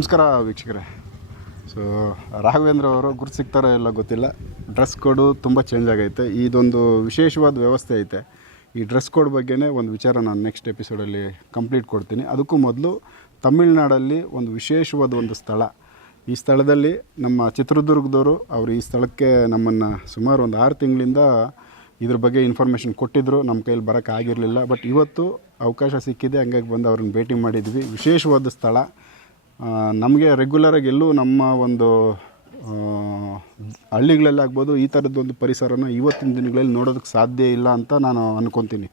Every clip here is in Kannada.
ನಮಸ್ಕಾರ ವೀಕ್ಷಕರೇ. ಸೊ ರಾಘವೇಂದ್ರ ಅವರು ಗುರು ಸಿಗ್ತಾರೋ ಎಲ್ಲ ಗೊತ್ತಿಲ್ಲ. ಡ್ರೆಸ್ ಕೋಡು ತುಂಬ ಚೇಂಜ್ ಆಗೈತೆ. ಇದೊಂದು ವಿಶೇಷವಾದ ವ್ಯವಸ್ಥೆ ಐತೆ. ಈ ಡ್ರೆಸ್ ಕೋಡ್ ಬಗ್ಗೆನೇ ಒಂದು ವಿಚಾರ ನಾನು ನೆಕ್ಸ್ಟ್ ಎಪಿಸೋಡಲ್ಲಿ ಕಂಪ್ಲೀಟ್ ಕೊಡ್ತೀನಿ. ಅದಕ್ಕೂ ಮೊದಲು ತಮಿಳ್ನಾಡಲ್ಲಿ ಒಂದು ವಿಶೇಷವಾದ ಒಂದು ಸ್ಥಳ. ಈ ಸ್ಥಳದಲ್ಲಿ ನಮ್ಮ ಚಿತ್ರದುರ್ಗದವರು ಅವರು ಈ ಸ್ಥಳಕ್ಕೆ ನಮ್ಮನ್ನು ಸುಮಾರು ಒಂದು ಆರು ತಿಂಗಳಿಂದ ಇದ್ರ ಬಗ್ಗೆ ಇನ್ಫಾರ್ಮೇಷನ್ ಕೊಟ್ಟಿದ್ದರು ನಮ್ಮ ಕೈಯಲ್ಲಿ ಬರೋಕ್ಕಾಗಿರಲಿಲ್ಲ ಬಟ್ ಇವತ್ತು ಅವಕಾಶ ಸಿಕ್ಕಿದೆ. ಹಂಗಾಗಿ ಬಂದು ಅವ್ರನ್ನ ಭೇಟಿ ಮಾಡಿದ್ವಿ. ವಿಶೇಷವಾದ ಸ್ಥಳ. ನಮಗೆ ರೆಗ್ಯುಲರಾಗಿ ಎಲ್ಲೂ ನಮ್ಮ ಒಂದು ಹಳ್ಳಿಗಳಲ್ಲಾಗ್ಬೋದು ಹಳ್ಳಿಗಳಲ್ಲಿ ಆಗ್ಬೋದು ಈ ಥರದ್ದೊಂದು ಪರಿಸರನ ಇವತ್ತಿನ ದಿನಗಳಲ್ಲಿ ನೋಡೋದಕ್ಕೆ ಸಾಧ್ಯ ಇಲ್ಲ ಅಂತ ನಾನು ಅಂದ್ಕೊತೀನಿ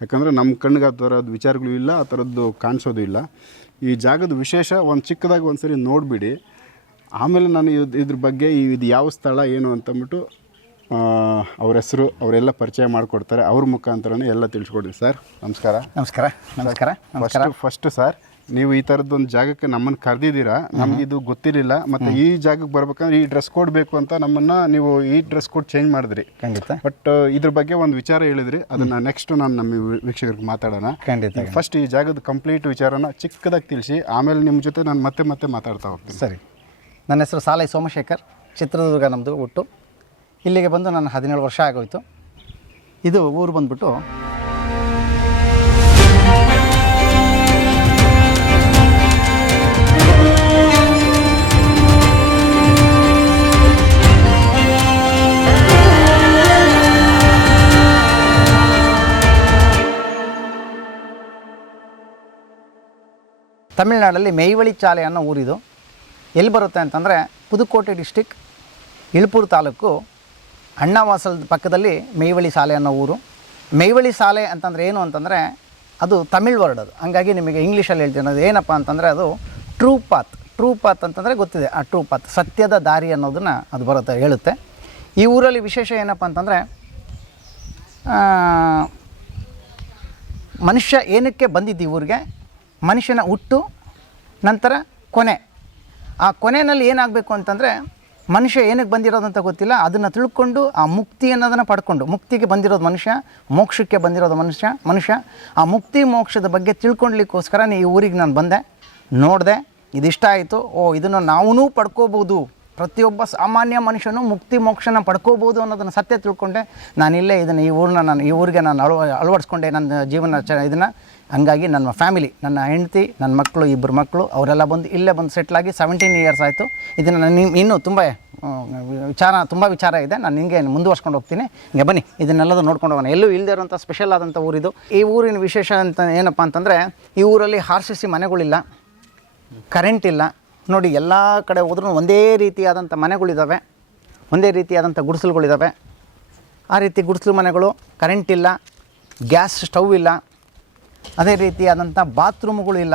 ಯಾಕಂದರೆ ನಮ್ಮ ಕಣ್ಣಿಗೆ ಆ ಥರದ್ದು ವಿಚಾರಗಳು ಇಲ್ಲ ಆ ಥರದ್ದು ಕಾಣಿಸೋದು ಇಲ್ಲ. ಈ ಜಾಗದ ವಿಶೇಷ ಒಂದು ಚಿಕ್ಕದಾಗಿ ಒಂದು ಸರಿ ನೋಡಿಬಿಡಿ. ಆಮೇಲೆ ನಾನು ಇದು ಇದ್ರ ಬಗ್ಗೆ ಈ- ಇದು ಯಾವ ಸ್ಥಳ ಏನು ಅಂತಂದ್ಬಿಟ್ಟು ಅವ್ರ ಹೆಸರು ಅವರೆಲ್ಲ ಪರಿಚಯ ಮಾಡಿಕೊಡ್ತಾರೆ. ಅವ್ರ ಮುಖಾಂತರನೇ ಎಲ್ಲ ತಿಳಿಸ್ಕೊಡಿ ಸರ್ ನಮಸ್ಕಾರ. ನಮಸ್ಕಾರ. ನಮಸ್ಕಾರ. ನಮಸ್ಕಾರ. ಫಸ್ಟ್ ಫಸ್ಟ್ ಸರ್ ನೀವು ಈ ಥರದ್ದೊಂದು ಜಾಗಕ್ಕೆ ನಮ್ಮನ್ನು ಕರೆದಿದ್ದೀರಾ? ನಮ್ಗೆ ಇದು ಗೊತ್ತಿರಲಿಲ್ಲ. ಮತ್ತು ಈ ಜಾಗಕ್ಕೆ ಬರ್ಬೇಕಂದ್ರೆ ಈ ಡ್ರೆಸ್ ಕೋಡ್ ಬೇಕು ಅಂತ ನಮ್ಮನ್ನು ನೀವು ಈ ಡ್ರೆಸ್ ಕೋಡ್ ಚೇಂಜ್ ಮಾಡಿದ್ರಿ. ಖಂಡಿತ. ಬಟ್ ಇದ್ರ ಬಗ್ಗೆ ಒಂದು ವಿಚಾರ ಹೇಳಿದ್ರಿ. ಅದನ್ನ ನೆಕ್ಸ್ಟ್ ನಾನು ನಮ್ಮ ವೀಕ್ಷಕರಿಗೆ ಮಾತಾಡೋಣ. ಖಂಡಿತ ಫಸ್ಟ್ ಈ ಜಾಗದ ಕಂಪ್ಲೀಟ್ ವಿಚಾರನ ಚಿಕ್ಕದಾಗಿ ತಿಳಿಸಿ. ಆಮೇಲೆ ನಿಮ್ಮ ಜೊತೆ ನಾನು ಮತ್ತೆ ಮತ್ತೆ ಮಾತಾಡ್ತಾ ಹೋಗ್ತೀನಿ. ಸರಿ. ನನ್ನ ಹೆಸರು ಸಾಲೈ ಸೋಮಶೇಖರ್. ಚಿತ್ರದುರ್ಗ ನಮ್ಮದು ಹುಟ್ಟು. ಇಲ್ಲಿಗೆ ಬಂದು ನಾನು ಹದಿನೇಳು ವರ್ಷ ಆಗೋಯ್ತು. ಇದು ಊರು ಬಂದ್ಬಿಟ್ಟು ತಮಿಳ್ನಾಡಲ್ಲಿ ಮೇಯ್ವಳಿ ಚಾಲೆ ಅನ್ನೋ ಊರಿದು. ಎಲ್ಲಿ ಬರುತ್ತೆ ಅಂತಂದರೆ ಪುದುಕೋಟೆ ಡಿಸ್ಟಿಕ್ ಇಳ್ಪೂರು ತಾಲೂಕು, ಅಣ್ಣವಾಸಲ್ ಪಕ್ಕದಲ್ಲಿ ಮೇಯ್ವಳಿ ಶಾಲೆ ಅನ್ನೋ ಊರು. ಮೇಯ್ವಳಿ ಶಾಲೆ ಅಂತಂದರೆ ಏನು ಅಂತಂದರೆ ಅದು ತಮಿಳ್ ವರ್ಡ್ ಅದು. ಹಂಗಾಗಿ ನಿಮಗೆ ಇಂಗ್ಲೀಷಲ್ಲಿ ಹೇಳ್ತೀನಿ. ಅದು ಏನಪ್ಪ ಅಂತಂದರೆ ಅದು ಟ್ರೂ ಪಾತ್ ಟ್ರೂ ಪಾತ್ ಅಂತಂದರೆ ಗೊತ್ತಿದೆ. ಆ ಟ್ರೂ ಪಾತ್ ಸತ್ಯದ ದಾರಿ ಅನ್ನೋದನ್ನು ಅದು ಬರುತ್ತೆ, ಹೇಳುತ್ತೆ. ಈ ಊರಲ್ಲಿ ವಿಶೇಷ ಏನಪ್ಪ ಅಂತಂದರೆ ಮನುಷ್ಯ ಏನಕ್ಕೆ ಬಂದಿದ್ದು ಈ ಊರಿಗೆ? ಮನುಷ್ಯನ ಹುಟ್ಟು, ನಂತರ ಕೊನೆ. ಆ ಕೊನೆಯಲ್ಲಿ ಏನಾಗಬೇಕು ಅಂತಂದರೆ, ಮನುಷ್ಯ ಏನಕ್ಕೆ ಬಂದಿರೋದಂತ ಗೊತ್ತಿಲ್ಲ, ಅದನ್ನು ತಿಳ್ಕೊಂಡು ಆ ಮುಕ್ತಿ ಅನ್ನೋದನ್ನು ಪಡ್ಕೊಂಡು. ಮುಕ್ತಿಗೆ ಬಂದಿರೋದು ಮನುಷ್ಯ, ಮೋಕ್ಷಕ್ಕೆ ಬಂದಿರೋದು ಮನುಷ್ಯ ಮನುಷ್ಯ. ಆ ಮುಕ್ತಿ, ಮೋಕ್ಷದ ಬಗ್ಗೆ ತಿಳ್ಕೊಳ್ಲಿಕ್ಕೋಸ್ಕರ ಈ ಊರಿಗೆ ನಾನು ಬಂದೆ, ನೋಡಿದೆ, ಇದಿಷ್ಟ ಆಯಿತು. ಓ, ಇದನ್ನು ನಾವೂ ಪಡ್ಕೋಬೋದು ಪ್ರತಿಯೊಬ್ಬ ಸಾಮಾನ್ಯ ಮನುಷ್ಯನು ಮುಕ್ತಿ, ಮೋಕ್ಷನ ಪಡ್ಕೋಬೋದು ಅನ್ನೋದನ್ನು ಸತ್ಯ ತಿಳ್ಕೊಂಡೆ. ನಾನಿಲ್ಲೇ ಇದನ್ನು ಈ ಊರನ್ನ ನಾನು, ಈ ಊರಿಗೆ ನಾನು ಅಳವ, ಅಳವಡಿಸ್ಕೊಂಡೆ ನನ್ನ ಜೀವನ ಚ, ಇದನ್ನು. ಹಂಗಾಗಿ ನನ್ನ ಫ್ಯಾಮಿಲಿ ನನ್ನ ಹೆಂಡತಿ, ನನ್ನ ಮಕ್ಕಳು ಇಬ್ಬರು ಮಕ್ಕಳು, ಅವರೆಲ್ಲ ಬಂದು ಇಲ್ಲೇ ಬಂದು ಸೆಟ್ಲಾಗಿ ಸೆವೆಂಟೀನ್ ಇಯರ್ಸ್ ಆಯಿತು. ಇದನ್ನು ನಾನು ಇನ್ನೂ ತುಂಬ ವಿಚಾರ ತುಂಬ ವಿಚಾರ ಇದೆ. ನಾನು ನಿಮಗೆ ಮುಂದುವರ್ಸ್ಕೊಂಡು ಹೋಗ್ತೀನಿ. ಹಿಂಗೆ ಬನ್ನಿ, ಇದನ್ನೆಲ್ಲದೂ ನೋಡ್ಕೊಂಡು ಹೋಗೋಣ. ಎಲ್ಲೂ ಇಲ್ಲದೆ ಇರೋಂಥ ಸ್ಪೆಷಲ್ ಆದಂಥ ಊರಿದು. ಈ ಊರಿನ ವಿಶೇಷ ಅಂತ ಏನಪ್ಪ ಅಂತಂದರೆ, ಈ ಊರಲ್ಲಿ ಆರ್ ಸಿ ಸಿ ಮನೆಗಳಿಲ್ಲ ಕರೆಂಟ್ ಇಲ್ಲ. ನೋಡಿ, ಎಲ್ಲ ಕಡೆ ಹೋದ್ರೂ ಒಂದೇ ರೀತಿಯಾದಂಥ ಮನೆಗಳಿದ್ದಾವೆ ಒಂದೇ ರೀತಿಯಾದಂಥ ಗುಡಿಸಲುಗಳಿದ್ದಾವೆ ಆ ರೀತಿ ಗುಡಿಸಲು ಮನೆಗಳು ಕರೆಂಟ್ ಇಲ್ಲ. ಗ್ಯಾಸ್ ಸ್ಟವ್ ಇಲ್ಲ. ಅದೇ ರೀತಿಯಾದಂಥ ಬಾತ್ರೂಮ್ಗಳು ಇಲ್ಲ.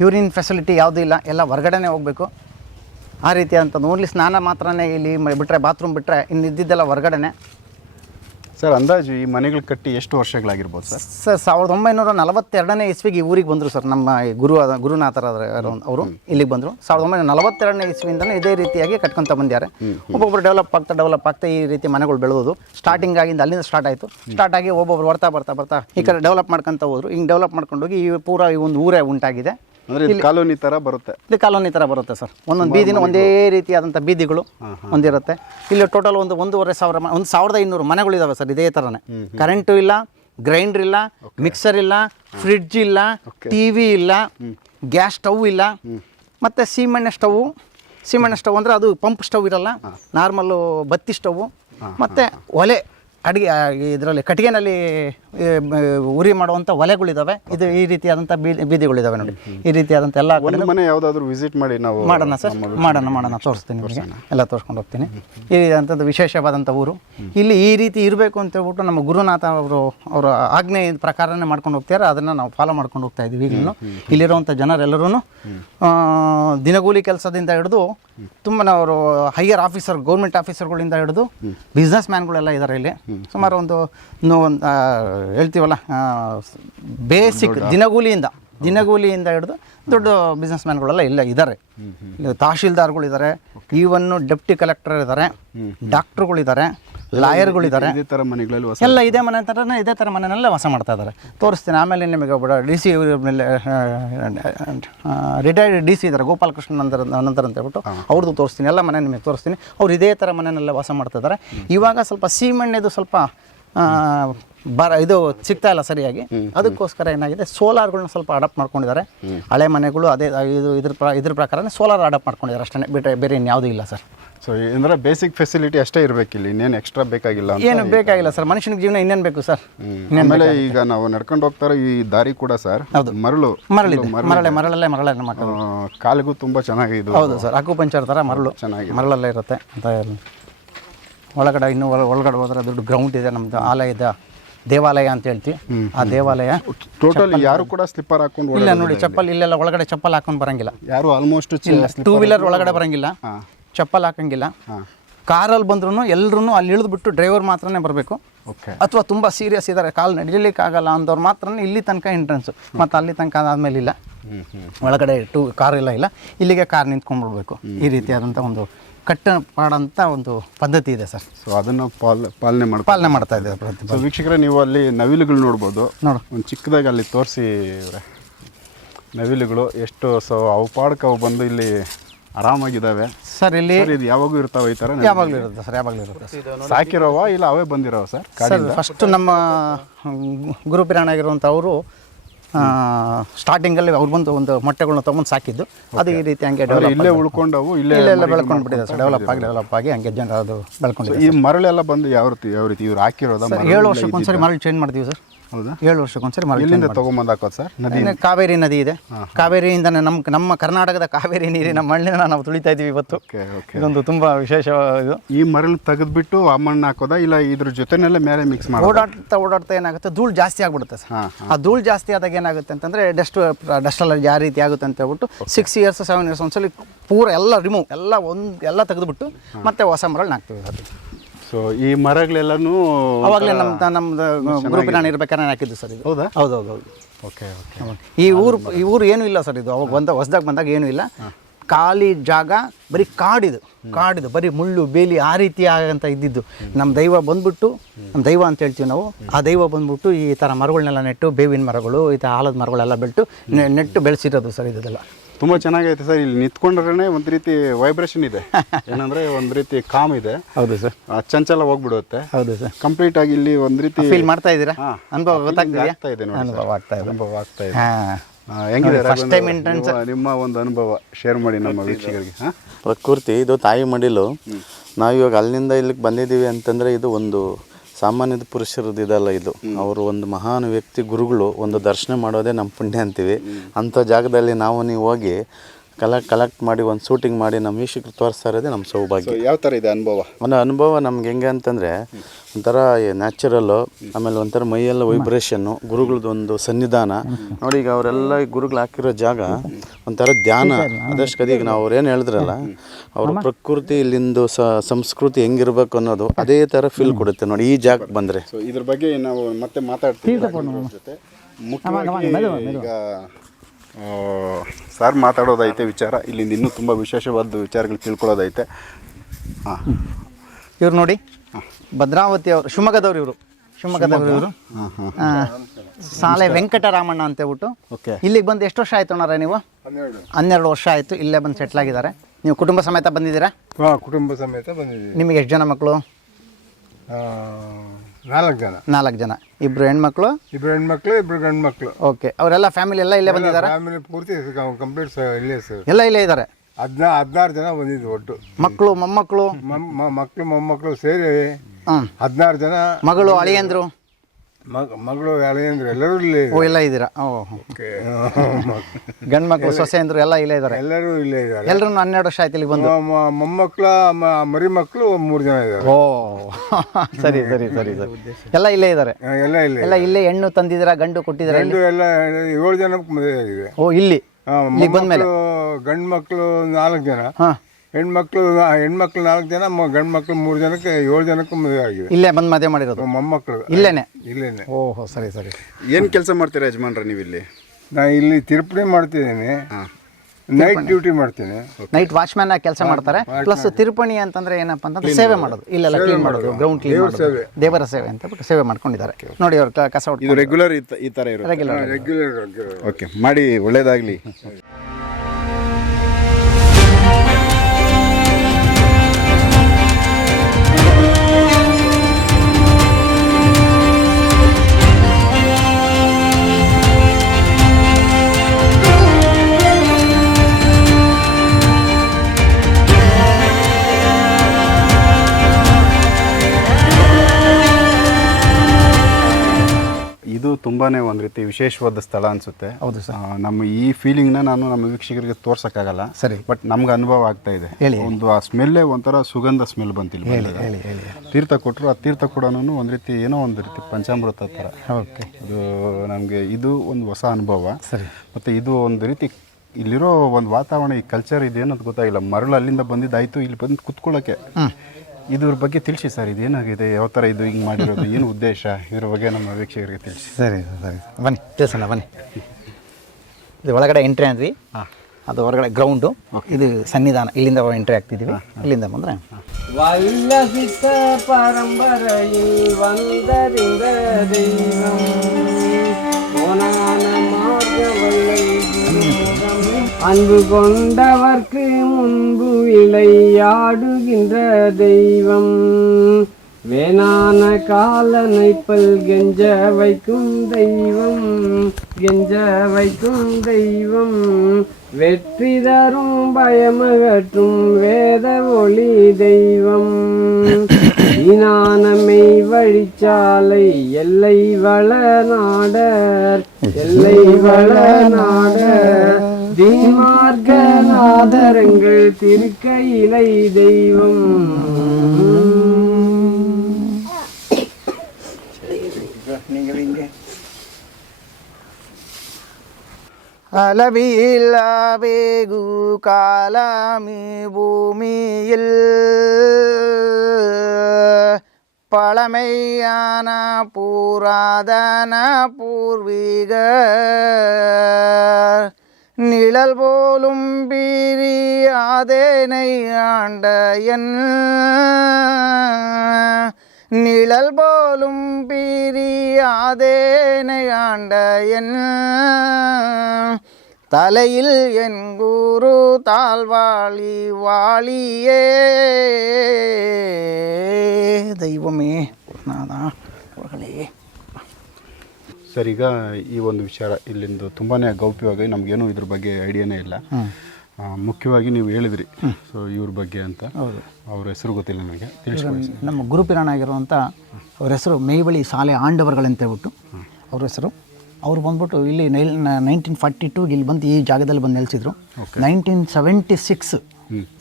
ಯೂರಿನ್ ಫೆಸಿಲಿಟಿ ಯಾವುದೂ ಇಲ್ಲ. ಎಲ್ಲ ಹೊರಗಡೆನೇ ಹೋಗಬೇಕು. ಆ ರೀತಿಯಾದಂಥದ್ದು. ಓನ್ಲಿ ಸ್ನಾನ ಮಾತ್ರನೇ ಇಲ್ಲಿ ಬಿಟ್ಟರೆ ಬಾತ್ರೂಮ್ ಬಿಟ್ಟರೆ ಇನ್ನು ಇದ್ದಿದ್ದೆಲ್ಲ ಹೊರ್ಗಡೆನೆ. ಸರ್ ಅಂದಾಜು ಈ ಮನೆಗಳು ಕಟ್ಟಿ ಎಷ್ಟು ವರ್ಷಗಳಾಗಿರ್ಬೋದು ಸರ್? ಸರ್ ಸಾವಿರದ ಒಂಬೈನೂರ ನಲವತ್ತೆರಡನೇ ಇಸ್ವಿಗೆ ಈ ಊರಿಗೆ ಬಂದರು ಸರ್ ನಮ್ಮ ಈ ಗುರು ಆದ ಗುರುನಾಥರ ಅವರು ಇಲ್ಲಿಗೆ ಬಂದರು. ಸಾವಿರದ ಒಂಬೈನೂರ ನಲವತ್ತೆರಡನೇ ಇಸ್ವಿಯಿಂದಲೇ ಇದೇ ರೀತಿಯಾಗಿ ಕಟ್ಕೊಂತ ಬಂದಿದ್ದಾರೆ. ಒಬ್ಬೊಬ್ಬರು ಡೆವಲಪ್ ಆಗ್ತಾ ಡೆವಲಪ್ ಆಗ್ತಾ ಈ ರೀತಿ ಮನೆಗಳು ಬೆಳೆದೋದು ಸ್ಟಾರ್ಟಿಂಗ್ ಆಗಿಂದ ಅಲ್ಲಿಂದ ಸ್ಟಾರ್ಟ್ ಆಯಿತು. ಸ್ಟಾರ್ಟ್ ಆಗಿ ಒಬ್ಬೊಬ್ರು ಬರ್ತಾ ಬರ್ತಾ ಬರ್ತಾ ಈ ಕಡೆ ಡೆವಲಪ್ ಮಾಡ್ಕೊಂತ ಹೋದ್ರು. ಹಿಂಗೆ ಡೆವಲಪ್ ಮಾಡ್ಕೊಂಡು ಹೋಗಿ ಈ ಪೂರ ಈ ಒಂದು ಊರೇ ಉಂಟಾಗಿದೆ. ಅಂದರೆ ಇದು ಕಾಲೋನಿ ಥರ ಬರುತ್ತೆ. ಇದು ಕಾಲೋನಿ ಥರ ಬರುತ್ತೆ ಸರ್. ಒಂದೊಂದು ಬೀದಿನ ಒಂದೇ ರೀತಿಯಾದಂಥ ಬೀದಿಗಳು ಒಂದಿರುತ್ತೆ. ಇಲ್ಲಿ ಟೋಟಲ್ ಒಂದು ಒಂದೂವರೆ ಸಾವಿರ ಒಂದು ಸಾವಿರದ ಇನ್ನೂರು ಮನೆಗಳಿದಾವೆ ಸರ್ ಇದೇ ಥರನೇ ಕರೆಂಟು ಇಲ್ಲ ಗ್ರೈಂಡರ್ ಇಲ್ಲ ಮಿಕ್ಸರ್ ಇಲ್ಲ ಫ್ರಿಡ್ಜ್ ಇಲ್ಲ ಟಿ ವಿ ಇಲ್ಲ ಗ್ಯಾಸ್ ಸ್ಟವ್ ಇಲ್ಲ ಮತ್ತು ಸೀಮೆಣ್ಣೆ ಸ್ಟವ್ ಸೀಮೆಣ್ಣೆ ಸ್ಟವ್ ಅಂದರೆ ಅದು ಪಂಪ್ ಸ್ಟವ್ ಇರಲ್ಲ ನಾರ್ಮಲ್ಲು ಬತ್ತಿ ಸ್ಟವ್ ಮತ್ತು ಒಲೆ. ಅಡುಗೆ ಇದರಲ್ಲಿ ಕಟ್ಟಿಗೆನಲ್ಲಿ ಉರಿ ಮಾಡುವಂಥ ಒಲೆಗಳಿದ್ದಾವೆ ಇದು ಈ ರೀತಿಯಾದಂಥ ಬೀದಿ ಬೀದಿಗಳಿದ್ದಾವೆ ನೋಡಿ. ಈ ರೀತಿಯಾದಂಥ ಎಲ್ಲ ಮನೆ ಯಾವುದಾದ್ರೂ ವಿಸಿಟ್ ಮಾಡಿ ನಾವು ಮಾಡೋಣ ಸರ್. ಮಾಡೋಣ ಮಾಡೋಣ. ತೋರಿಸ್ತೀನಿ ನಿಮಗೆ. ಎಲ್ಲ ತೋರಿಸ್ಕೊಂಡು ಹೋಗ್ತೀನಿ. ಈ ಅಂಥದ್ದು ವಿಶೇಷವಾದಂಥ ಊರು. ಇಲ್ಲಿ ಈ ರೀತಿ ಇರಬೇಕು ಅಂತ ಹೇಳ್ಬಿಟ್ಟು ನಮ್ಮ ಗುರುನಾಥ ಅವರು ಅವರ ಆಜ್ಞೆ ಪ್ರಕಾರನೇ ಮಾಡ್ಕೊಂಡು ಹೋಗ್ತಾರೆ ಅದನ್ನು ನಾವು ಫಾಲೋ ಮಾಡ್ಕೊಂಡು ಹೋಗ್ತಾ ಇದ್ದೀವಿ ಈಗಲೂ ಇಲ್ಲಿರುವಂಥ ಜನರೆಲ್ಲರೂ ದಿನಗೂಲಿ ಕೆಲಸದಿಂದ ಹಿಡಿದು ತುಂಬ ಅವರು ಹೈಯರ್ ಆಫೀಸರ್ ಗೌರ್ಮೆಂಟ್ ಆಫೀಸರ್ಗಳಿಂದ ಹಿಡಿದು ಬಿಸ್ನೆಸ್ ಮ್ಯಾನ್ಗಳೆಲ್ಲ ಇದ್ದಾರೆ ಇಲ್ಲಿ. ಸುಮಾರು ಒಂದು ಒಂದು, ಹೇಳ್ತೀವಲ್ಲ ಬೇಸಿಕ್ ದಿನಗೂಲಿಯಿಂದ ದಿನಗೂಲಿಯಿಂದ ಹಿಡಿದು ದೊಡ್ಡ ಬಿಸ್ನೆಸ್ ಮ್ಯಾನ್ಗಳೆಲ್ಲ ಇಲ್ಲ ಇದ್ದಾರೆ. ತಹಶೀಲ್ದಾರ್ಗಳಿದ್ದಾರೆ ಈವನ್ನು ಡೆಪ್ಟಿ ಕಲೆಕ್ಟರ್ ಇದ್ದಾರೆ ಡಾಕ್ಟ್ರುಗಳಿದ್ದಾರೆ ಲಾಯರ್ಗಳಿದ್ದಾರೆ. ಇದೇ ಥರ ಮನೆಗಳಲ್ಲಿ ಎಲ್ಲ ಇದೇ ಮನೆ ಥರನೇ ಇದೇ ಥರ ಮನೆಯಲ್ಲೇ ವಾಸ ಮಾಡ್ತಾ ಇದ್ದಾರೆ. ತೋರಿಸ್ತೀನಿ ಆಮೇಲೆ ನಿಮಗೆ ಒಬ್ಬ D C retired D C ಇದ್ದಾರೆ ಗೋಪಾಲಕೃಷ್ಣ ನಂತರ ನಂತರ ಅಂತ ಹೇಳ್ಬಿಟ್ಟು ಅವ್ರದ್ದು ತೋರಿಸ್ತೀನಿ ಎಲ್ಲ ಮನೆ ನಿಮಗೆ ತೋರಿಸ್ತೀನಿ. ಅವ್ರು ಇದೇ ಥರ ಮನೆಯಲ್ಲೇ ವಾಸ ಮಾಡ್ತಾ ಇದ್ದಾರೆ. ಇವಾಗ ಸ್ವಲ್ಪ ಸೀಮೆಣ್ಣೆದು ಸ್ವಲ್ಪ ಬರ ಇದು ಸಿಗ್ತಾ ಇಲ್ಲ ಸರಿಯಾಗಿ. ಅದಕ್ಕೋಸ್ಕರ ಏನಾಗಿದೆ ಸೋಲಾರ್ಗಳನ್ನ ಸ್ವಲ್ಪ ಅಡಾಪ್ಟ್ ಮಾಡ್ಕೊಂಡಿದ್ದಾರೆ. ಹಳೆ ಮನೆಗಳು ಅದೇ ಇದು ಇದ್ರ ಪ್ರ ಇದ್ರ ಪ್ರಕಾರನೇ ಸೋಲಾರ್ ಅಡಾಪ್ಟ್ ಮಾಡ್ಕೊಂಡಿದ್ದಾರೆ ಅಷ್ಟೇ ಬಿಟ್ಟರೆ ಬೇರೆ ಇನ್ಯಾವುದೂ ಇಲ್ಲ ಸರ್. ಸೊ ಏನಂದ್ರೆ ಬೇಸಿಕ್ ಫೆಸಿಲಿಟಿ ಅಷ್ಟೇ ಇರಬೇಕಿಲ್ಲ ಇನ್ನೇನು ಎಕ್ಸ್ಟ್ರಾ ಬೇಕಾಗಿಲ್ಲ ಅಂತ ಏನು ಬೇಕಾಗಿಲ್ಲ ಸರ್. ಮನುಷ್ಯನಿಗೆ ಜೀವನ ಇನ್ನೇನು ಬೇಕು ಸರ್. ಆಮೇಲೆ ಈಗ ನಾವು ನಡ್ಕೊಂಡು ಹೋಗ್ತಾರೋ ಈ ದಾರಿ ಕೂಡ ಸರ್. ಮರಳು. ಮರಳಿ ಮರಳೆ ಮರಳಲ್ಲೇ ಮರಳೆ ಮಕ್ಕಳು. ಆ, ಕಾಲಿಗೂ ತುಂಬಾ ಚೆನ್ನಾಗಿ ಇದು. ಹೌದು ಸರ್. ಅಕ್ಯುಪಂಚರ್ ಥರ ಮರಳು. ಚೆನ್ನಾಗಿ ಮರಳಲ್ಲೇ ಇರುತ್ತೆ ಅಂತ ಒಳಗಡೆ ಇನ್ನೂ ಒಳ- ಒಳಗಡೆ ಹೋದ್ರೆ ದೊಡ್ಡ ಗ್ರೌಂಡ್ ಇದೆ. ನಮ್ಮದು ಇದೆ. ದೇವಾಲಯ ಅಂತ ಹೇಳ್ತೀವಿ. ಆ ದೇವಾಲಯ. ಟೋಟಲ್ ಯಾರು ಕೂಡ ಸ್ಲಿಪ್ಪರ್ ಹಾಕೊಂಡು ಇಲ್ಲ ನೋಡಿ ಚಪ್ಪಲ್ ಇಲ್ಲೆಲ್ಲ ಒಳಗಡೆ ಚಪ್ಪಲ್ ಹಾಕೊಂಡು ಬರಂಗಿಲ್ಲ. ಯಾರು ಆಲ್ಮೋಸ್ಟ್ ಟೂ ವೀಲರ್ ಒಳಗಡೆ ಬರಂಗಿಲ್ಲ. ಚಪ್ಪಲ್ ಹಾಕಂಗಿಲ್ಲ. ಕಾರಲ್ಲಿ ಬಂದ್ರೂ ಎಲ್ಲರೂ ಅಲ್ಲಿ ಇಳಿದ್ಬಿಟ್ಟು ಡ್ರೈವರ್ ಮಾತ್ರನೇ ಬರಬೇಕು. ಓಕೆ. ಅಥವಾ ತುಂಬ ಸೀರಿಯಸ್ ಇದ್ದಾರೆ ಕಾಲು ನಡಿಲಿಕ್ಕೆ ಆಗಲ್ಲ ಅಂದವ್ರು ಮಾತ್ರ ಇಲ್ಲಿ ತನಕ ಎಂಟ್ರೆನ್ಸು. ಮತ್ತು ಅಲ್ಲಿ ತನಕ ಅದಾದಮೇಲೆ ಇಲ್ಲ. ಒಳಗಡೆ ಟೂ ಕಾರ್ ಇಲ್ಲ ಇಲ್ಲ. ಇಲ್ಲಿಗೆ ಕಾರ್ ನಿಂತ್ಕೊಂಡ್ಬಿಡ್ಬೇಕು ಈ ರೀತಿಯಾದಂಥ ಒಂದು ಕಟ್ಟ ಮಾಡೋಂಥ ಒಂದು ಪದ್ಧತಿ ಇದೆ ಸರ್. ಸೊ ಅದನ್ನು ಪಾಲ್ ಪಾಲನೆ ಮಾಡಿ ಪಾಲನೆ ಮಾಡ್ತಾ ಇದ್ದಾರೆ ಸೊ ವೀಕ್ಷಕರೇ ನೀವು ಅಲ್ಲಿ ನವಿಲುಗಳು ನೋಡ್ಬೋದು. ನೋಡು. ಒಂದು ಚಿಕ್ಕದಾಗಿ ಅಲ್ಲಿ ತೋರಿಸಿ ನವಿಲುಗಳು ಎಷ್ಟು ಸೊ ಅವು ಪಾಡಕ್ಕೆ ಅವು ಬಂದು ಇಲ್ಲಿ ಆರಾಮಾಗಿದ್ದಾವೆ. ಸರ್ ಇಲ್ಲಿ ಸರ್ ಇದು ಯಾವಾಗೂ ಇರ್ತಾವೆ ಈ ಥರ ಯಾವಾಗಲೂ ಇರುತ್ತೆ ಸರ್ ಯಾವಾಗಲೂ ಇರುತ್ತೆ ಸರ್. ಸಾಕಿರೋವ ಇಲ್ಲ ಅವೇ ಬಂದಿರೋ ಸರ್? ಸರ್ ಫಸ್ಟ್ ನಮ್ಮ ಗುರುಪಿರಾಣ ಆಗಿರುವಂಥ ಅವರು ಸ್ಟಾರ್ಟಿಂಗಲ್ಲಿ ಅವ್ರು ಬಂದು ಒಂದು ಮೊಟ್ಟೆಗಳನ್ನ ತೊಗೊಂಡು ಸಾಕಿದ್ದು. ಅದು ಈ ರೀತಿ ಹಂಗೆ ಡೆವಲಪ್ ಇಲ್ಲೇ ಉಳ್ಕೊಂಡವು ಇಲ್ಲೇ ಇಲ್ಲೆಲ್ಲ ಬೆಳ್ಕೊಂಡು ಬಿಟ್ಟಿದೆ ಸರ್ ಡೆವಲಪ್ ಆಗಿ ಡೆವಲಪ್ ಆಗಿ ಹಂಗೆ ಜನ ಅದು ಬೆಳ್ಕೊಂಡಿದೆ ಈ ಮರಳೆಲ್ಲ ಬಂದು ಯಾವ ರೀತಿ ಯಾವ ರೀತಿ ಇವ್ರು ಹಾಕಿರೋದ ಸರ್ ಏಳು ವರ್ಷಕ್ಕೊಂದ್ಸರಿ ಮರಳು ಚೇಂಜ್ ಮಾಡ್ತೀವಿ ಸರ್. ಹೌದಾ? ಏಳು ವರ್ಷಕ್ಕೊಂದ್ಸರಿ ಒಂದ್ಸರಿ ಎಲ್ಲಿಂದ ತಗೊಂಬಂದು ಹಾಕೋದು ಸರ್? ನದಿ ಕಾವೇರಿ ನದಿ ಇದೆ. ಕಾವೇರಿಯಿಂದ ನಮ್ ನಮ್ಮ ಕರ್ನಾಟಕದ ಕಾವೇರಿ ನೀರಿನ ಮಣ್ಣಿನ ನಾವು ತುಳಿತಾ ಇದೀವಿ ಇವತ್ತು. ಇದೊಂದು ತುಂಬ ವಿಶೇಷ ಇದು. ಈ ಮರಳು ತೆಗೆದ್ಬಿಟ್ಟು ಆ ಮಣ್ಣು ಹಾಕೋದಾ? ಇಲ್ಲ ಇದ್ರ ಜೊತೆನೆಲ್ಲ ಮೇಲೆ ಮಿಕ್ಸ್ ಮಾಡಿ ಓಡಾಡ್ತಾ ಓಡಾಡ್ತಾ ಏನಾಗುತ್ತೆ? ಧೂಳು ಜಾಸ್ತಿ ಆಗ್ಬಿಡುತ್ತೆ ಸರ್. ಆ ಧೂಳು ಜಾಸ್ತಿ ಆದಾಗ ಏನಾಗುತ್ತೆ ಅಂತಂದರೆ ಡಸ್ಟ್ ಡಸ್ಟ್ ಅಲರ್ಜಿ ಯಾವ ರೀತಿ ಆಗುತ್ತೆ ಅಂತ ಹೇಳ್ಬಿಟ್ಟು ಸಿಕ್ಸ್ ಇಯರ್ಸ್ ಸೆವೆನ್ ಇಯರ್ಸ್ ಒಂದ್ಸಲಿ ಪೂರ ಎಲ್ಲ ರಿಮೂವ್ ಎಲ್ಲ ಒಂದು ಎಲ್ಲ ತೆಗೆದುಬಿಟ್ಟು ಮತ್ತೆ ಹೊಸ ಮರಳು ಹಾಕ್ತೀವಿ ಅದು ಸೊ ಈ ಮರಗಳೆಲ್ಲನೂ ಅವಾಗಲೇ ನಮ್ಮ ನಮ್ಮದು ಗ್ರೂಪ್ ನಾನು ಇರ್ಬೇಕಾದ್ರೆ ನಾನು ಹಾಕಿದ್ದು ಸರ್ ಇದು. ಹೌದಾ? ಹೌದು ಹೌದು ಹೌದು ಓಕೆ. ಓಕೆ ಈ ಊರು ಈ ಊರು ಏನೂ ಇಲ್ಲ ಸರ್ ಇದು. ಅವಾಗ ಬಂದ ಹೊಸ್ದಾಗ ಬಂದಾಗ ಏನೂ ಇಲ್ಲ. ಖಾಲಿ ಜಾಗ ಬರೀ ಕಾಡಿದು. ಕಾಡಿದು ಬರೀ ಮುಳ್ಳು ಬೇಲಿ ಆ ರೀತಿ ಆಗಂತ ಇದ್ದಿದ್ದು. ನಮ್ಮ ದೈವ ಬಂದ್ಬಿಟ್ಟು ನಮ್ಮ ದೈವ ಅಂತ ಹೇಳ್ತೀವಿ ನಾವು ಆ ದೈವ ಬಂದ್ಬಿಟ್ಟು ಈ ಥರ ಮರಗಳನ್ನೆಲ್ಲ ನೆಟ್ಟು ಬೇವಿನ ಮರಗಳು ಈ ಥರ ಆಲದ ಮರಗಳೆಲ್ಲ ನೆ- ನೆಟ್ಟು ಬೆಳೆಸಿರೋದು ಸರ್ ಇದೆಲ್ಲ ತುಂಬ ಚೆನ್ನಾಗೈತೆ ಸರ್. ಇಲ್ಲಿ ನಿಂತ್ಕೊಂಡ್ರೇ ಒಂದು ರೀತಿ ವೈಬ್ರೇಷನ್ ಇದೆ. ಏನಂದ್ರೆ ಒಂದು ರೀತಿ ಕಾಮ್ ಇದೆ. ಹೌದು ಸರ್. ಆ ಚಂಚಲ ಹೋಗ್ಬಿಡುತ್ತೆ. ಹೌದು ಸರ್. ಕಂಪ್ಲೀಟ್ ಆಗಿ ಇಲ್ಲಿ ಒಂದು ರೀತಿ ಫೀಲ್ ಮಾಡ್ತಾ ಇದ್ದೀರಾ. ಅನುಭವ ಗೊತ್ತಾಗ್ತಾ ಗೊತ್ತಾಗ್ತಿದೆಯಾ? ಇದೆ ನೋಡಿ ಅನುಭವ ಆಗ್ತಾ ಇದೆ. ಅನುಭವ ಆಗ್ತಾ ಇದೆ. ಹೆಂಗಿದೆ ಫಸ್ಟ್ ಟೈಮ್ time ನಿಮ್ಮ- ನಿಮ್ಮ ಒಂದು ಅನುಭವ ಶೇರ್ ಮಾಡಿ ನಮ್ಮ ವೀಕ್ಷಕರಿಗೆ ಪ್ರಕೃತಿ ಇದು ತಾಯಿ ಮಡಿಲು. ನಾವು ಇವಾಗ ಅಲ್ಲಿಂದ ಇಲ್ಲಿಗೆ ಬಂದಿದ್ದೀವಿ ಅಂತಂದರೆ ಇದು ಒಂದು ಸಾಮಾನ್ಯದ ಪುರುಷರದ್ದು ಇದಲ್ಲ ಇದು. ಅವರು ಒಂದು ಮಹಾನ್ ವ್ಯಕ್ತಿ ಗುರುಗಳು, ಒಂದು ದರ್ಶನ ಮಾಡೋದೇ ನಮ್ಮ ಪುಣ್ಯ ಅಂತೀವಿ. ಅಂಥ ಜಾಗದಲ್ಲಿ ನಾವು ನೀವು ಹೋಗಿ ಕಲೆಕ್ಟ್ ಕಲೆಕ್ಟ್ ಮಾಡಿ ಒಂದು ಶೂಟಿಂಗ್ ಮಾಡಿ ನಮ್ಮ ವೀಕ್ಷಕರು ತೋರಿಸ್ತಾ ಇರೋದೇ ನಮ್ಮ ಸೌಭಾಗ್ಯ. ಸೊ ಯಾವ ಥರ ಇದೆ ಅನುಭವ? ಒಂದು ಅನುಭವ ನಮ್ಗೆ ಹೆಂಗೆ ಅಂತಂದರೆ ಒಂಥರ ನ್ಯಾಚುರಲ್ಲು ಆಮೇಲೆ ಒಂಥರ ಮೈಯೆಲ್ಲ ವೈಬ್ರೇಷನ್ನು ಗುರುಗಳದ್ದು ಒಂದು ಸನ್ನಿಧಾನ. ನೋಡಿ ಈಗ ಅವರೆಲ್ಲ ಈ ಗುರುಗಳು ಹಾಕಿರೋ ಜಾಗ ಒಂಥರ ಧ್ಯಾನ. ಅದಷ್ಟು ಕದೀಗ ನಾವು ಅವ್ರೇನು ಹೇಳಿದ್ರಲ್ಲ ಅವ್ರ ಪ್ರಕೃತಿ ಇಲ್ಲಿಂದು ಸಂಸ್ಕೃತಿ ಹೆಂಗಿರ್ಬೇಕು ಅನ್ನೋದು ಅದೇ ಥರ ಫೀಲ್ ಕೊಡುತ್ತೆ ನೋಡಿ ಈ ಜಾಗಕ್ಕೆ ಬಂದರೆ. ಸೊ ಇದ್ರ ಬಗ್ಗೆ ನಾವು ಮತ್ತೆ ಮಾತಾಡ್ತೀವಿ ಮುಖ್ಯವಾಗಿ ಈಗ ಸರ್ ಮಾತಾಡೋದೈತೆ ವಿಚಾರ. ಇಲ್ಲಿಂದ ಇನ್ನೂ ತುಂಬ ವಿಶೇಷವಾದ ವಿಚಾರಗಳು ತಿಳ್ಕೊಳ್ಳೋದೈತೆ. ಹಾಂ. ಇವ್ರು ನೋಡಿ ಭದ್ರಾವತಿ ಅವರು ಶಿವಮೊಗ್ಗದವ್ರು ಇವರು. ಶಿವಮೊಗ್ಗದವ್ರು ಇವರು. ಸಾಲೆ ವೆಂಕಟರಾಮಣ್ಣ ಅಂತ ಹೇಳ್ಬಿಟ್ಟು. ಓಕೆ. ಇಲ್ಲಿಗೆ ಬಂದು ಎಷ್ಟು ವರ್ಷ ಆಯ್ತು ಅಣ್ಣಾರ ನೀವು? ಹನ್ನೆರಡು. ವರ್ಷ ಆಯಿತು ಇಲ್ಲೇ ಬಂದು ಸೆಟ್ಲ್ ಆಗಿದ್ದಾರೆ. ನೀವು ಕುಟುಂಬ ಸಮೇತ ಬಂದಿದ್ದೀರಾ? ಹಾಂ ಕುಟುಂಬ ಸಮೇತ ಬಂದಿದ್ದೀವಿ. ನಿಮಗೆ ಎಷ್ಟು ಜನ ಮಕ್ಕಳು? ಆ, ನಾಲ್ಕು ಜನ. ನಾಲ್ಕು ಜನ. ಇಬ್ಬರು ಹೆಣ್ಮಕ್ಳು? ಇಬ್ರು ಹೆಣ್ಮಕ್ಳು ಇಬ್ರು ಗಂಡು ಮಕ್ಕಳು ಓಕೆ. ಅವರೆಲ್ಲ ಫ್ಯಾಮಿಲಿ ಎಲ್ಲ ಇಲ್ಲೇ ಬಂದಿದ್ದಾರೆ? ಫ್ಯಾಮಿಲಿ ಪೂರ್ತಿ ಕಂಪ್ಲೀಟ್ ಇಲ್ಲೇ ಸರ್. ಎಲ್ಲ ಇಲ್ಲೇ ಇದ್ದಾರೆ? ಹದಿನಾ ಹದಿನಾರು ಜನ ಬಂದಿದ್ದು ಒಟ್ಟು. ಮಕ್ಕಳು ಮೊಮ್ಮಕ್ಕಳು? ಮಮ್- ಮಕ್ಕಳು ಮೊಮ್ಮಕ್ಕಳು ಸೇರಿ ಹದಿನಾರು ಜನ ಮಗಳು ಅಳಿಯಂದ್ರು? ಮಗ್ ಮಗಳು ಅಂದ್ರೆ ಎಲ್ಲರೂ ಇಲ್ಲೇ ಓ ಎಲ್ಲ ಇದ್ದೀರಾ? ಓ ಗಂಡು ಮಕ್ಕಳು ಸೊಸೆ ಅಂದ್ರೆ ಎಲ್ಲ ಇಲ್ಲೇ ಇದ್ದಾರೆ. ಎಲ್ಲರೂ ಇಲ್ಲೇ ಇದ್ದಾರೆ. ಎಲ್ಲರೂ ಹನ್ನೆರಡು ವರ್ಷ ಆಯ್ತು ಇಲ್ಲಿ ಬಂದು. ಮೊಮ್ಮಕ್ಕಳ ಮರಿ ಮಕ್ಕಳು ಮೂರು ಜನ ಇದ್ದಾರೆ. ಓ ಸರಿ ಸರಿ ಸರಿ ಸರಿ. ಎಲ್ಲ ಇಲ್ಲೇ ಇದ್ದಾರೆ. ಎಲ್ಲ ಇಲ್ಲೇ ಎಲ್ಲ ಇಲ್ಲೇ ಹೆಣ್ಣು ತಂದಿದ್ದೀರಾ ಗಂಡು ಕೊಟ್ಟಿದ್ದೀರಾ ಗಂಡು ಎಲ್ಲ ಏಳು ಜನಕ್ಕೆ ಮದುವೆ ಆಗಿದೆ. ಓ ಇಲ್ಲಿ. ಇಲ್ಲಿಗೆ ಬಂದ್ಮೇಲೆ. ಮೊಮ್ಮಕ್ಕಳು ಗಂಡು ಮಕ್ಕಳು ನಾಲ್ಕು ಜನ. ಹಾಂ. ಹೆಣ್ಮಕ್ಳು ಹೆಣ್ಮಕ್ಳು ನಾಲ್ಕು ಜನ ಮ- ಗಂಡು ಮಕ್ಳು ಮೂರು ಜನಕ್ಕೆ ಏಳು ಜನಕ್ಕೂ ಮದುವೆ ಆಗಿದೆ. ಇಲ್ಲೇ ಬಂದು ಮದುವೆ ಮಾಡಿರೋದು? ಮೊಮ್ಮಕ್ಕಳು ಇಲ್ಲೇನೆ? ಇಲ್ಲೇನೆ. ಓಹೋ ಸರಿ ಸರಿ. ಏನು ಕೆಲಸ ಮಾಡ್ತೀರಾ ಯಜಮಾನ್ರ ನೀವು ಇಲ್ಲಿ ನಾ ಇಲ್ಲಿ ತಿರುಪಣಿ ಮಾಡ್ತಿದ್ದೀನಿ. ನೈಟ್ ಡ್ಯೂಟಿ ಮಾಡ್ತೀನಿ. ನೈಟ್ ವಾಚ್ಮ್ಯಾನ್ ಆಗಿ ಕೆಲಸ ಮಾಡ್ತಾರೆ. ಪ್ಲಸ್ ತಿರುಪಣಿ ಅಂತಂದ್ರೆ ಏನಪ್ಪ ಅಂತಂದ್ರೆ ಸೇವೆ ಮಾಡೋದು. ಇಲ್ಲೆಲ್ಲ ಕ್ಲೀನ್ ಮಾಡೋದು. ಗ್ರೌಂಡ್ ಕ್ಲೀನ್ ಮಾಡೋದು. ದೇವರ ಸೇವೆ ಅಂತ ಬಿಟ್ಟು ಸೇವೆ ಮಾಡ್ಕೊಂಡಿದ್ದಾರೆ. ನೋಡಿ ಅವ್ರು ಕ- ಕಸ ಇದು ರೆಗ್ಯುಲರ್ ಈ ಥರ ಇರುತ್ತೆ. ರೆಗ್ಯುಲರ್ ರೆಗ್ಯುಲರ್ ರೆಗ್ಯುಲರ್ ಓಕೆ ಮಾಡಿ ಒಳ್ಳೇದಾಗಲಿ. ರೀತಿ ವಿಶೇಷವಾದ ಸ್ಥಳ ಅನ್ಸುತ್ತೆ. ಹೌದು ಸರ್. ನಮ್ಮ ಈ ಫೀಲಿಂಗ್ನ ನಾನು ನಮ್ಮ ವೀಕ್ಷಕರಿಗೆ ತೋರ್ಸಕ್ಕಾಗಲ್ಲ. ಸರಿ. ಬಟ್ ನಮ್ಗೆ ಅನುಭವ ಆಗ್ತಾ ಇದೆ. ಒಂದು ಆ ಸ್ಮೆಲ್ಲೇ ಒಂಥರ ಸುಗಂಧ ಸ್ಮೆಲ್ ಬಂತಿಲ್ಲ ತೀರ್ಥ ಕೊಟ್ಟರು ಆ ತೀರ್ಥ ಕೂಡ ಒಂದು ರೀತಿ ಏನೋ ಒಂದು ರೀತಿ ಪಂಚಾಮೃತ ಥರ ಓಕೆ. ಅದು ನಮಗೆ ಇದು ಒಂದು ಹೊಸ ಅನುಭವ. ಸರಿ. ಮತ್ತು ಇದು ಒಂದು ರೀತಿ ಇಲ್ಲಿರೋ ಒಂದು ವಾತಾವರಣ ಈ ಕಲ್ಚರ್ ಇದೇನಂತ ಗೊತ್ತಾಗಿಲ್ಲ. ಮರಳು ಅಲ್ಲಿಂದ ಬಂದಿದ್ದಾಯಿತು ಇಲ್ಲಿ ಬಂದು ಕುತ್ಕೊಳ್ಳೋಕ್ಕೆ ಇದ್ರ ಬಗ್ಗೆ ತಿಳಿಸಿ ಸರ್ ಇದು ಏನಾಗಿದೆ ಯಾವ ಥರ ಇದು ಹಿಂಗೆ ಮಾಡಿರೋದು ಏನು ಉದ್ದೇಶ ಇದ್ರ ಬಗ್ಗೆ ನಮ್ಮ ವೀಕ್ಷಕರಿಗೆ ತಿಳಿಸಿ. ಸರಿ ಸರಿ ಬನ್ನಿ ತಿಳಿಸೋಣ ಬನ್ನಿ. ಇದು ಒಳಗಡೆ ಎಂಟ್ರಿ ಅಂದ್ವಿ. ಅದು ಹೊರಗಡೆ ಗ್ರೌಂಡು ಇದು ಸನ್ನಿಧಾನ ಇಲ್ಲಿಂದ ಎಂಟ್ರಿ ಆಗ್ತಿದ್ದೀವಿ ಇಲ್ಲಿಂದ ಬಂದ್ರೆ. ವಲ್ಲಭಿತ ಪರಂಬರ அன்பு கொண்டவர்க்கு முன்பு விளையாடுகின்ற தெய்வம். வேணான காலனை பல் கெஞ்ச வைக்கும் தெய்வம். கெஞ்ச வைக்கும் தெய்வம். வெற்றி தரும் பயமகற்றும் வேத ஒளி தெய்வம். ஈனானமை வழிச்சாலை எல்லை வள நாடர். எல்லை வள நாடர். தீமார்க்க ஆதரங்கள் திருக்கையிலை தெய்வம். அளவில்லா வேகு காலமி பூமியில் பழமையான பூராதன பூர்வீக நிழல் போலும் பிரியாதேனை ஆண்ட என் நிழல் போலும் பிரியாதேனை ஆண்ட என் தலையில் என் குரு தாழ்வாளி வாழியே. தெய்வமே நான் ಸರ್ ಈಗ ಈ ಒಂದು ವಿಚಾರ ಇಲ್ಲಿಂದು ತುಂಬಾ ಗೌಪ್ಯವಾಗಿ ನಮಗೇನು ಇದ್ರ ಬಗ್ಗೆ ಐಡಿಯಾನೇ ಇಲ್ಲ. ಮುಖ್ಯವಾಗಿ ನೀವು ಹೇಳಿದ್ರಿ. ಸೊ ಇವ್ರ ಬಗ್ಗೆ ಅಂತ. ಹೌದು. ಅವ್ರ ಹೆಸರು ಗೊತ್ತಿಲ್ಲ ನನಗೆ ತಿಳಿಸ್ಕೊಡಿ ಸರ್. ನಮ್ಮ ಗುರುಪಿರಾಣ ಆಗಿರುವಂಥ ಅವ್ರ ಹೆಸರು ಮೇಯ್ಬಳಿ ಶಾಲೆ ಆಂಡವರ್ಗಳಂತ ಹೇಳ್ಬಿಟ್ಟು ಅವ್ರ ಹೆಸರು. ಅವ್ರು ಬಂದ್ಬಿಟ್ಟು ಇಲ್ಲಿ ನೈಲ್ ನೈನ್ಟೀನ್ ಫಾರ್ಟಿ ಟೂಗೆ ಇಲ್ಲಿ ಬಂದು ಈ ಜಾಗದಲ್ಲಿ ಬಂದು ನೆಲೆಸಿದ್ರು. Nineteen seventy six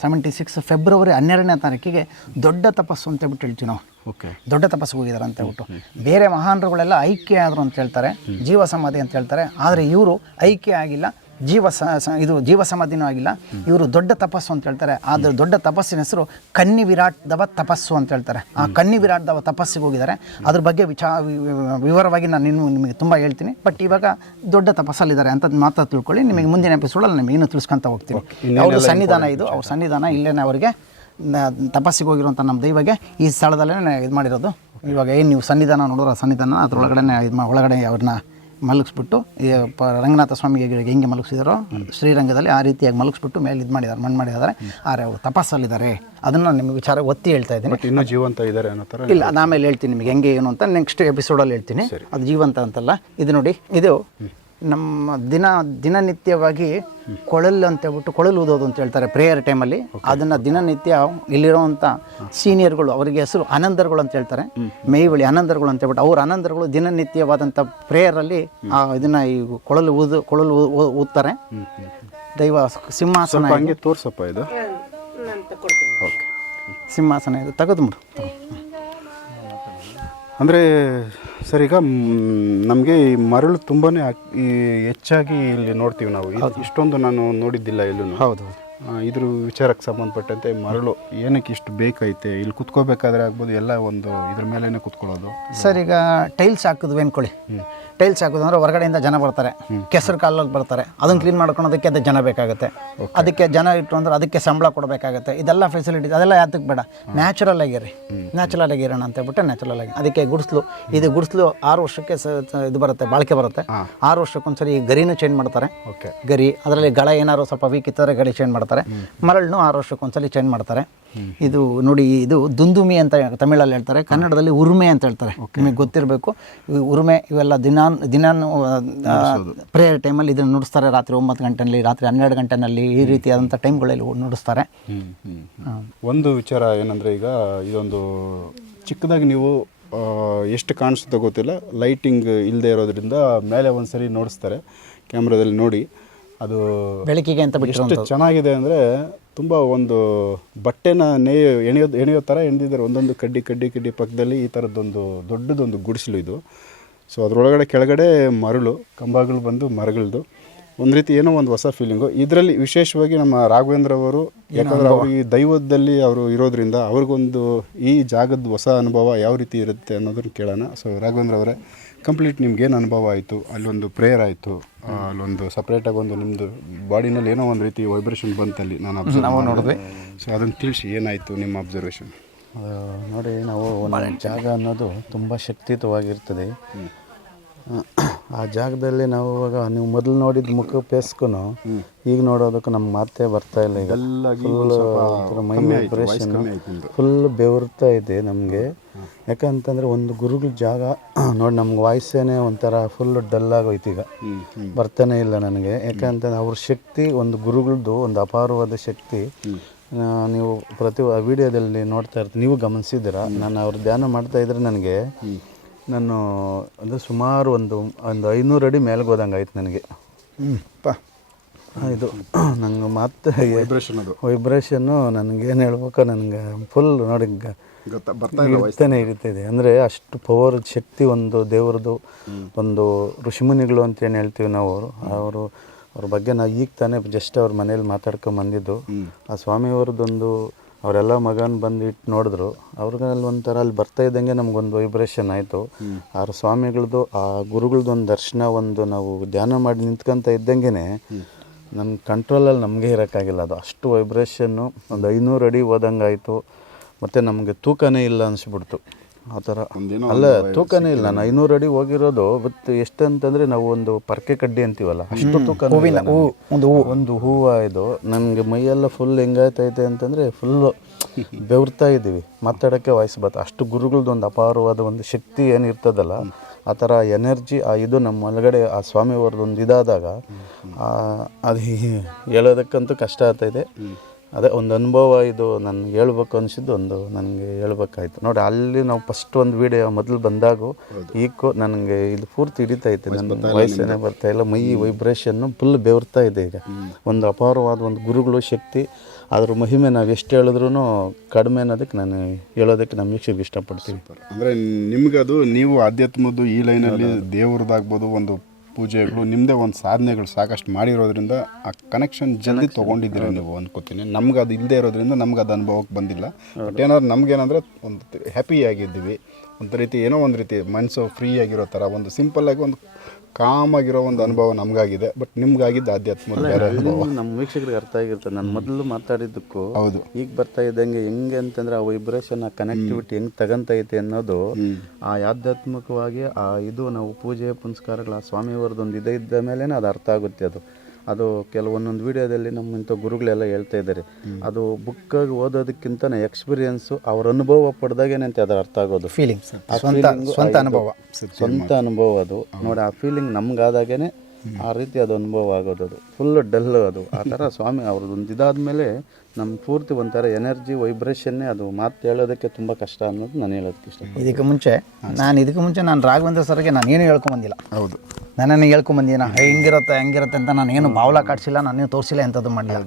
seventy six February ಹನ್ನೆರಡನೇ ತಾರೀಕಿಗೆ ದೊಡ್ಡ ತಪಸ್ಸು ಅಂತ ಹೇಳ್ಬಿಟ್ಟು ಹೇಳ್ತೀವಿ ನಾವು. ಓಕೆ. ದೊಡ್ಡ ತಪಸ್ಸು ಹೋಗಿದ್ದಾರೆ ಅಂತ ಹೇಳ್ಬಿಟ್ಟು. ಬೇರೆ ಮಹಾನ್ರುಗಳೆಲ್ಲ ಐಕ್ಯ ಆದರು ಅಂತ ಹೇಳ್ತಾರೆ ಜೀವ ಸಮಾಧಿ ಅಂತ ಹೇಳ್ತಾರೆ ಆದರೆ ಇವರು ಐಕ್ಯ ಆಗಿಲ್ಲ ಜೀವ ಸ ಇದು ಜೀವ ಸಮಾಧಿನೂ ಆಗಿಲ್ಲ. ಇವರು ದೊಡ್ಡ ತಪಸ್ಸು ಅಂತ ಹೇಳ್ತಾರೆ. ಆದ್ರೆ ದೊಡ್ಡ ತಪಸ್ಸಿನ ಹೆಸರು ಕನ್ನಿ ವಿರಾಟ್ ದವ ತಪಸ್ಸು ಅಂತ ಹೇಳ್ತಾರೆ. ಆ ಕನ್ನಿ ವಿರಾಟ್ ದವ ತಪಸ್ಸಿಗೆ ಹೋಗಿದ್ದಾರೆ. ಅದ್ರ ಬಗ್ಗೆ ವಿಚಾ ವಿವರವಾಗಿ ನಾನು ಇನ್ನು ನಿಮಗೆ ತುಂಬ ಹೇಳ್ತೀನಿ. ಬಟ್ ಇವಾಗ ದೊಡ್ಡ ತಪಸ್ಸಲ್ಲಿದ್ದಾರೆ ಅಂತ ಮಾತ್ರ ತಿಳ್ಕೊಳ್ಳಿ. ನಿಮಗೆ ಮುಂದಿನ ಎಪಿಸೋಡಲ್ಲಿ ನಿಮಗೆ ಇನ್ನೂ ತಿಳಿಸ್ಕೊಂತ ಹೋಗ್ತೀವಿ ಅವ್ರ ಸನ್ನಿಧಾನ ಇದು. ಅವ್ರ ಸನ್ನಿಧಾನ ಇಲ್ಲೇನೆ ಅವರಿಗೆ ತಪಸ್ಸಿಗೆ ಹೋಗಿರುವಂಥ ನಮ್ಮ ದೈವಗೆ ಈ ಸ್ಥಳದಲ್ಲೇ ಇದು ಮಾಡಿರೋದು. ಇವಾಗ ಏನು ನೀವು ಸನ್ನಿಧಾನ ನೋಡಿದ್ರೆ ಆ ಸನ್ನಿಧಾನ ಅದ್ರೊಳಗಡೆ ಇದು ಒಳಗಡೆ ಅವ್ರನ್ನ ಮಲಗಿಸ್ಬಿಟ್ಟು ಈ ಪ ರಂಗನಾಥ ಸ್ವಾಮಿಗೆ ಹೆಂಗೆ ಮಲಗಿಸಿದಾರೋ ಶ್ರೀರಂಗದಲ್ಲಿ ಆ ರೀತಿಯಾಗಿ ಮಲಗಿಸ್ಬಿಟ್ಟು ಮೇಲೆ ಇದು ಮಾಡಿದ್ದಾರೆ ಮಣ್ಣು ಮಾಡಿದ್ದಾರೆ ಆದರೆ ಅವರು ತಪಾಸಲ್ಲಿದ್ದಾರೆ ಅದನ್ನು ನಿಮಗೆ ವಿಚಾರ ಒತ್ತಿ ಹೇಳ್ತಾ ಇದ್ದೀನಿ. ಬಟ್ ಇನ್ನೂ ಜೀವಂತ ಇದ್ದಾರೆ ಅನ್ನೋ ಥರ ಇಲ್ಲ ಆಮೇಲೆ ಹೇಳ್ತೀನಿ ನಿಮಗೆ ಹೆಂಗೆ ಏನು ಅಂತ ನೆಕ್ಸ್ಟ್ ಎಪಿಸೋಡಲ್ಲಿ ಹೇಳ್ತೀನಿ. ಅದು ಜೀವಂತ ಅಂತಲ್ಲ. ಇದು ನೋಡಿ ಇದು ನಮ್ಮ ದಿನ ದಿನನಿತ್ಯವಾಗಿ ಕೊಳಲು ಅಂತ ಹೇಳ್ಬಿಟ್ಟು ಕೊಳಲು ಊದೋದು ಅಂತ ಹೇಳ್ತಾರೆ ಪ್ರೇಯರ್ ಟೈಮಲ್ಲಿ ಅದನ್ನು ದಿನನಿತ್ಯ ಇಲ್ಲಿರೋವಂಥ ಸೀನಿಯರ್ಗಳು ಅವರಿಗೆ ಹೆಸರು ಅನಂದರ್ಗಳು ಅಂತ ಹೇಳ್ತಾರೆ. ಮೇಯ್ವಳಿ ಅನಂದರ್ಗಳು ಅಂತ ಹೇಳ್ಬಿಟ್ಟು ಅವ್ರ ಅನಂದರ್ಗಳು ದಿನನಿತ್ಯವಾದಂಥ ಪ್ರೇಯರಲ್ಲಿ ಆ ಇದನ್ನು ಈ ಕೊಳಲು ಊದು ಕೊಳಲು ಊದ್ತಾರೆ. ದೈವ ಸಿಂಹಾಸನ ತೋರ್ಸಪ್ಪ ಇದು? ಓಕೆ ಸಿಂಹಾಸನ ಇದು. ತೆಗೆದುಬಿಡು. ಅಂದರೆ ಸರ್ ಈಗ ನಮಗೆ ಈ ಮರಳು ತುಂಬಾ ಈ ಹೆಚ್ಚಾಗಿ ಇಲ್ಲಿ ನೋಡ್ತೀವಿ ನಾವು. ಇಷ್ಟೊಂದು ನಾನು ನೋಡಿದ್ದಿಲ್ಲ ಎಲ್ಲೂ ಹೌದು. ಇದ್ರ ವಿಚಾರಕ್ಕೆ ಸಂಬಂಧಪಟ್ಟಂತೆ ಮರಳು ಏನಕ್ಕೆ ಇಷ್ಟು ಬೇಕೈತೆ? ಇಲ್ಲಿ ಕುತ್ಕೋಬೇಕಾದ್ರೆ ಆಗ್ಬೋದು ಎಲ್ಲ ಒಂದು ಇದ್ರ ಮೇಲೇ ಕುತ್ಕೊಳ್ಳೋದು. ಸರ್ ಈಗ ಟೈಲ್ಸ್ ಹಾಕಿದ್ವಿ ಅನ್ಕೊಳ್ಳಿ. ಟೈಲ್ಸ್ ಹಾಕೋದು ಅಂದ್ರೆ ಹೊರಗಡೆಯಿಂದ ಜನ ಬರ್ತಾರೆ. ಕೆಸರು ಕಾಲಲ್ಲಿ ಬರ್ತಾರೆ. ಅದನ್ನು ಕ್ಲೀನ್ ಮಾಡ್ಕೊಳೋದಕ್ಕೆ ಅದು ಜನ ಬೇಕಾಗುತ್ತೆ. ಅದಕ್ಕೆ ಜನ ಇಟ್ಟು ಅಂದ್ರೆ ಅದಕ್ಕೆ ಸಂಬಳ ಕೊಡಬೇಕಾಗುತ್ತೆ. ಇದೆಲ್ಲ ಫೆಸಿಲಿಟಿ ಅದೆಲ್ಲ ಯಾತಕ್ಕೆ ಬೇಡ. ನ್ಯಾಚುರಲ್ ಆಗಿರಿ. ನ್ಯಾಚುರಲ್ ಆಗಿರೋಣ ಅಂತ ಹೇಳ್ಬಿಟ್ಟು ನ್ಯಾಚುರಲ್ ಆಗಿ. ಅದಕ್ಕೆ ಗುಡಿಸ್ಲು ಇದು ಗುಡಿಸ್ಲು ಆರು ವರ್ಷಕ್ಕೆ ಇದು ಬರುತ್ತೆ ಬಾಳಿಕೆ ಬರುತ್ತೆ. ಆರು ವರ್ಷಕ್ಕೊಂದ್ಸರಿ ಗರಿನೂ ಚೇಂಜ್ ಮಾಡ್ತಾರೆ. ಗರಿ ಅದರಲ್ಲಿ ಗಳ ಏನಾದ್ರು ಸ್ವಲ್ಪ ವೀಕ್ ಇತ್ತಾರೆ ಗಡಿ ಚೇಂಜ್ ಮಾಡ್ತಾರೆ. ಮರಳನ್ನು ಆರು ವರ್ಷಕ್ಕೊಂದ್ಸಲಿ ಚೇಂಜ್ ಮಾಡ್ತಾರೆ. ಇದು ನೋಡಿ ಇದು ದುಂದುಮಿ ಅಂತ ತಮಿಳಲ್ಲಿ ಹೇಳ್ತಾರೆ. ಕನ್ನಡದಲ್ಲಿ ಉರುಮೆ ಅಂತ ಹೇಳ್ತಾರೆ. ನಿಮಗೆ ಗೊತ್ತಿರಬೇಕು. ಉರುಮೆ ಇವೆಲ್ಲ ದಿನಾ ದಿನಾನು ಪ್ರೇಯರ್ ಟೈಮಲ್ಲಿ ಇದನ್ನು ನುಡಿಸ್ತಾರೆ. ರಾತ್ರಿ ಒಂಬತ್ತು ಗಂಟೆನಲ್ಲಿ ರಾತ್ರಿ ಹನ್ನೆರಡು ಗಂಟೆನಲ್ಲಿ ಈ ರೀತಿಯಾದಂಥ ಟೈಮ್ಗಳಲ್ಲಿ ನುಡಿಸ್ತಾರೆ. ಒಂದು ವಿಚಾರ ಏನಂದರೆ ಈಗ ಇದೊಂದು ಚಿಕ್ಕದಾಗಿ ನೀವು ಎಷ್ಟು ಕಾಣಿಸುತ್ತೋ ಗೊತ್ತಿಲ್ಲ. ಲೈಟಿಂಗ್ ಇಲ್ಲದೆ ಇರೋದ್ರಿಂದ ಮೇಲೆ ಒಂದು ಸರಿ ನೋಡಿಸ್ತಾರೆ ಕ್ಯಾಮ್ರಾದಲ್ಲಿ ನೋಡಿ. ಅದು ಬೆಳಕಿಗೆ ಅಂತ ಎಷ್ಟು ಬಿಟ್ಟಿರುವಂಥದ್ದು ಚೆನ್ನಾಗಿದೆ ಅಂದರೆ ತುಂಬ ಒಂದು ಬಟ್ಟೆನ ನೇಯೋ ಎಣೆಯೋ ಎಣೆಯೋ ಥರ ಎಣ್ದಿದ್ದಾರೆ. ಒಂದೊಂದು ಕಡ್ಡಿ ಕಡ್ಡಿ ಕಡ್ಡಿ ಪಕ್ಕದಲ್ಲಿ ಈ ಥರದ್ದೊಂದು ದೊಡ್ಡದೊಂದು ಗುಡಿಸಲು ಇದು. ಸೊ ಅದರೊಳಗಡೆ ಕೆಳಗಡೆ ಮರಳು ಕಂಬಗಳು ಬಂದು ಮರಗಳದು. ಒಂದು ರೀತಿ ಏನೋ ಒಂದು ಹೊಸ ಫೀಲಿಂಗು ಇದರಲ್ಲಿ ವಿಶೇಷವಾಗಿ ನಮ್ಮ ರಾಘವೇಂದ್ರ ಅವರು ಯಾಕಂದ್ರೆ ಅವರು ಈ ದೈವದಲ್ಲಿ ಅವರು ಇರೋದ್ರಿಂದ ಅವ್ರಿಗೊಂದು ಈ ಜಾಗದ ಹೊಸ ಅನುಭವ ಯಾವ ರೀತಿ ಇರುತ್ತೆ ಅನ್ನೋದನ್ನ ಕೇಳೋಣ. ಸೊ ರಾಘವೇಂದ್ರ ಅವರೇ ಕಂಪ್ಲೀಟ್ ನಿಮ್ಗೇನು ಅನುಭವ ಆಯಿತು? ಅಲ್ಲೊಂದು ಪ್ರೇಯರ್ ಆಯಿತು. ಅಲ್ಲೊಂದು ಸಪ್ರೇಟಾಗಿ ಒಂದು ನಿಮ್ಮದು ಬಾಡಿನಲ್ಲಿ ಏನೋ ಒಂದು ರೀತಿ ವೈಬ್ರೇಷನ್ ಬಂತಲ್ಲಿ ನಾನು ಅಬ್ಸರ್ವ್ ನೋಡಿದೆ ಸೊ ಅದನ್ನು ತಿಳಿಸಿ ಏನಾಯಿತು ನಿಮ್ಮ ಅಬ್ಸರ್ವೇಷನ್ ನೋಡಿ ನಾವು ಒಂದು ಜಾಗ ಅನ್ನೋದು ತುಂಬ ಶಕ್ತಿಯುತವಾಗಿರ್ತದೆ. ಆ ಜಾಗದಲ್ಲಿ ನಾವು ಇವಾಗ ನೀವು ಮೊದಲು ನೋಡಿದ ಮುಖ ಪೇಸ್ಗೂ ಈಗ ನೋಡೋದಕ್ಕೂ ನಮ್ಮ ಮಾತೇ ಬರ್ತಾ ಇಲ್ಲ ಈಗ. ಫುಲ್ ಮೈ ವೈಬ್ರೇಷನ್. ಫುಲ್ ಬೆವರ್ತಾ ಇದೆ ನಮಗೆ. ಯಾಕಂತಂದ್ರೆ ಒಂದು ಗುರುಗಳ ಜಾಗ ನೋಡಿ ನಮ್ಗೆ ವಾಯ್ಸೇನೆ ಒಂಥರ ಫುಲ್ ಡಲ್ ಆಗೋಯ್ತು ಈಗ. ಬರ್ತಾನೆ ಇಲ್ಲ ನನಗೆ. ಯಾಕಂತಂದ್ರೆ ಅವ್ರ ಶಕ್ತಿ ಒಂದು ಗುರುಗಳದ್ದು ಒಂದು ಅಪಾರವಾದ ಶಕ್ತಿ. ನೀವು ಪ್ರತಿ ವಿಡಿಯೋದಲ್ಲಿ ನೋಡ್ತಾ ಇರ್ತೀನಿ ನೀವು ಗಮನಿಸಿದ್ದೀರಾ? ನಾನು ಅವ್ರ ಧ್ಯಾನ ಮಾಡ್ತಾ ಇದ್ರೆ ನನಗೆ ನಾನು ಅಂದರೆ ಸುಮಾರು ಒಂದು ಒಂದು ಐನೂರು ಅಡಿ ಮೇಲ್ಗೆ ಹೋದಂಗೆ ಆಯ್ತು ನನಗೆ. ಹ್ಞೂ ಪಾ. ಇದು ನಂಗೆ ಮತ್ತೆ ವೈಬ್ರೇಷನ್ ಅದು. ವೈಬ್ರೇಷನ್ನು ನನಗೇನು ಹೇಳ್ಬೇಕು ನನಗೆ ಫುಲ್ ನೋಡಿ ಬರ್ತಾನೆ ಇರ್ತಿದೆ. ಅಂದರೆ ಅಷ್ಟು ಪವರ್ ಶಕ್ತಿ ಒಂದು ದೇವ್ರದ್ದು ಒಂದು ಋಷಿಮುನಿಗಳು ಅಂತ ಏನು ಹೇಳ್ತೀವಿ ನಾವು ಅವರು. ಅವರು ಅವ್ರ ಬಗ್ಗೆ ನಾವು ಈಗ ತಾನೇ ಜಸ್ಟ್ ಅವ್ರ ಮನೇಲಿ ಮಾತಾಡ್ಕೊಂಡು ಬಂದಿದ್ದು ಆ ಸ್ವಾಮಿಯವ್ರದ್ದೊಂದು ಅವರೆಲ್ಲ ಮಗನ ಬಂದಿಟ್ಟು ಇಟ್ಟು ನೋಡಿದ್ರು. ಅವ್ರಿಗೆ ಅಲ್ಲಿ ಒಂಥರ ಅಲ್ಲಿ ಬರ್ತಾ ಇದ್ದಂಗೆ ನಮಗೊಂದು ವೈಬ್ರೇಷನ್ ಆಯಿತು. ಆ ಸ್ವಾಮಿಗಳದ್ದು ಆ ಗುರುಗಳದ್ದು ಒಂದು ದರ್ಶನ ಒಂದು ನಾವು ಧ್ಯಾನ ಮಾಡಿ ನಿಂತ್ಕೊಂತ ಇದ್ದಂಗೆ ನನ್ನ ಕಂಟ್ರೋಲಲ್ಲಿ ನಮಗೆ ಇರೋಕ್ಕಾಗಿಲ್ಲ. ಅದು ಅಷ್ಟು ವೈಬ್ರೇಷನ್ನು ಒಂದು ಐನೂರು ಅಡಿ ಹೋದಂಗಾಯಿತು. ಮತ್ತು ನಮಗೆ ತೂಕನೇ ಇಲ್ಲ ಅನಿಸ್ಬಿಡ್ತು. ಆ ಥರ. ಅಲ್ಲ ತೂಕನೇ ಇಲ್ಲ. ನಾನು ಐನೂರು ಅಡಿ ಹೋಗಿರೋದು ಬಟ್ ಎಷ್ಟಂತಂದ್ರೆ ನಾವು ಒಂದು ಪರ್ಕೆ ಕಡ್ಡಿ ಅಂತೀವಲ್ಲ? ಅಷ್ಟು ತೂಕ ಒಂದು ಹೂ. ಒಂದು ಹೂವು ಇದು. ನನಗೆ ಮೈಯೆಲ್ಲ ಫುಲ್ ಹೆಂಗಾಯ್ತೈತೆ ಅಂತಂದರೆ ಫುಲ್ಲು ಬೆವರ್ತಾ ಇದ್ದೀವಿ. ಮಾತಾಡೋಕ್ಕೆ ವಾಯ್ಸ್ ಬತ್ತ ಅಷ್ಟು ಗುರುಗಳದ್ದು ಒಂದು ಅಪಾರವಾದ ಒಂದು ಶಕ್ತಿ ಏನಿರ್ತದಲ್ಲ ಆ ಥರ ಎನರ್ಜಿ ಆ ಇದು ನಮ್ಮ ಒಳಗಡೆ ಆ ಸ್ವಾಮಿಯವ್ರದ್ದು ಒಂದು ಇದಾದಾಗ ಅದು ಹೇಳೋದಕ್ಕಂತೂ ಕಷ್ಟ ಆಗ್ತಾಯಿದೆ ಅದೇ ಒಂದು ಅನುಭವ ಇದು ನನಗೆ ಹೇಳ್ಬೇಕು ಅನಿಸಿದ್ದು ಒಂದು ನನಗೆ ಹೇಳ್ಬೇಕಾಯ್ತು. ನೋಡಿ ಅಲ್ಲಿ ನಾವು ಫಸ್ಟ್ ಒಂದು ವಿಡಿಯೋ ಮೊದಲು ಬಂದಾಗೂ ಈಕೋ ನನಗೆ ಇದು ಪೂರ್ತಿ ಹಿಡಿತಾ ಐತೆ ನನ್ನ ವಯಸ್ಸೇನೆ ಬರ್ತಾ ಇಲ್ಲ. ಮೈ ವೈಬ್ರೇಷನ್ನು ಫುಲ್ ಬೆವರ್ತಾ ಇದೆ ಈಗ. ಒಂದು ಅಪಾರವಾದ ಒಂದು ಗುರುಗಳು ಶಕ್ತಿ. ಅದ್ರ ಮಹಿಮೆ ನಾವು ಎಷ್ಟು ಹೇಳಿದ್ರು ಕಡಿಮೆ ಅನ್ನೋದಕ್ಕೆ ನಾನು ಹೇಳೋದಕ್ಕೆ ನಮ್ಮ ವೀಕ್ಷಕ ಇಷ್ಟಪಡ್ತೀನಿ. ಅಂದರೆ ನಿಮ್ಗೆ ಅದು ನೀವು ಆಧ್ಯಾತ್ಮದ್ದು ಈ ಲೈನಲ್ಲಿ ದೇವ್ರದ್ದಾಗ್ಬೋದು ಒಂದು ಪೂಜೆಗಳು ನಿಮ್ಮದೇ ಒಂದು ಸಾಧನೆಗಳು ಸಾಕಷ್ಟು ಮಾಡಿರೋದ್ರಿಂದ ಆ ಕನೆಕ್ಷನ್ ಜಲ್ದಿ ತೊಗೊಂಡಿದ್ದೀರ ನೀವು ಅನ್ಕೋತೀನಿ. ನಮ್ಗೆ ಅದು ಇಲ್ಲದೆ ಇರೋದ್ರಿಂದ ನಮ್ಗೆ ಅದು ಅನುಭವಕ್ಕೆ ಬಂದಿಲ್ಲ. ಬಟ್ ಏನಾದ್ರು ನಮಗೇನಂದ್ರೆ ಒಂದು ಹ್ಯಾಪಿ ಆಗಿದ್ದೀವಿ. ಒಂದು ರೀತಿ ಏನೋ ಒಂದು ರೀತಿ ಮನಸ್ಸು ಫ್ರೀ ಆಗಿರೋ ಥರ ಒಂದು ಸಿಂಪಲ್ಲಾಗಿ ಒಂದು ಕಾಮ್ ಆಗಿರೋ ಒಂದು ಅನುಭವ ನಮಗಾಗಿದೆ ಬಟ್ ನಿಮ್ಗಾಗಿದ್ದು ಆಧ್ಯಾತ್ಮ ಬೇರೆ ಅನುಭವ. ನಮ್ಮ ವೀಕ್ಷಕರಿಗೆ ಅರ್ಥ ಆಗಿರ್ತದೆ ನಾನು ಮೊದಲು ಮಾತಾಡಿದ್ದಕ್ಕೂ ಹೌದು. ಈಗ ಬರ್ತಾ ಇದ್ದಂಗೆ ಹೆಂಗೆ ಅಂತಂದ್ರೆ ಆ ವೈಬ್ರೇಷನ್ ಆ ಕನೆಕ್ಟಿವಿಟಿ ಹೆಂಗೆ ತಗಂತೈತೆ ಅನ್ನೋದು ಆ ಆಧ್ಯಾತ್ಮಿಕವಾಗಿ ಆ ಇದು ನಾವು ಪೂಜೆ ಪುನಸ್ಕಾರಗಳ ಸ್ವಾಮಿಯವ್ರದ್ದು ಒಂದು ಇದೆ ಇದ್ದ ಮೇಲೆ ಅದು ಅರ್ಥ ಆಗುತ್ತೆ ಅದು. ಅದು ಕೆಲವೊಂದೊಂದು ವಿಡಿಯೋದಲ್ಲಿ ನಮ್ಮ ಇಂಥ ಗುರುಗಳೆಲ್ಲ ಹೇಳ್ತಾ ಇದ್ದಾರೆ. ಅದು ಬುಕ್ಕಾಗಿ ಓದೋದಕ್ಕಿಂತ ಎಕ್ಸ್ಪೀರಿಯನ್ಸು ಅವ್ರ ಅನುಭವ ಪಡೆದಾಗೇನೆ ಅಂತ ಅದರ ಅರ್ಥ ಆಗೋದು. ಫೀಲಿಂಗ್ಸ್ ಆ ಸ್ವಂತ ಸ್ವಂತ ಅನುಭವ ಸ್ವಂತ ಅನುಭವ ಅದು. ನೋಡಿ ಆ ಫೀಲಿಂಗ್ ನಮ್ಗಾದಾಗೇನೆ ಆ ರೀತಿ ಅದು ಅನುಭವ ಆಗೋದು ಅದು. ಫುಲ್ ಡಲ್ ಅದು. ಆ ಥರ ಸ್ವಾಮಿ ಅವ್ರದ್ದು ಒಂದು ಇದಾದ್ಮೇಲೆ ನಮ್ಮ ಪೂರ್ತಿ ಒಂಥರ ಎನರ್ಜಿ ವೈಬ್ರೇಷನ್ನೇ ಅದು ಮಾತು ಹೇಳೋದಕ್ಕೆ ತುಂಬ ಕಷ್ಟ ಅನ್ನೋದು ನಾನು ಹೇಳೋದಕ್ಕೆ ಇಷ್ಟ ಇದಕ್ಕೆ ಮುಂಚೆ ನಾನು ಇದಕ್ಕೆ ಮುಂಚೆ ನಾನು ರಾಘವೇಂದ್ರ ಸರ್ಗೆ ನಾನು ಏನು ಹೇಳ್ಕೊಂಬಂದಿಲ್ಲ ಹೌದು. ನನ್ನನ್ನು ಹೇಳ್ಕೊಂಬಂದಿನ ಹೆಂಗಿರುತ್ತೆ ಹೆಂಗಿರುತ್ತೆ ಅಂತ ನಾನು ಏನು ಬಾವಲ ಕಾಡಿಸಿಲ್ಲ ನಾನೇನು ತೋರಿಸಿಲ್ಲ ಎಂಥದ್ದು ಮಾಡಲಿಲ್ಲ.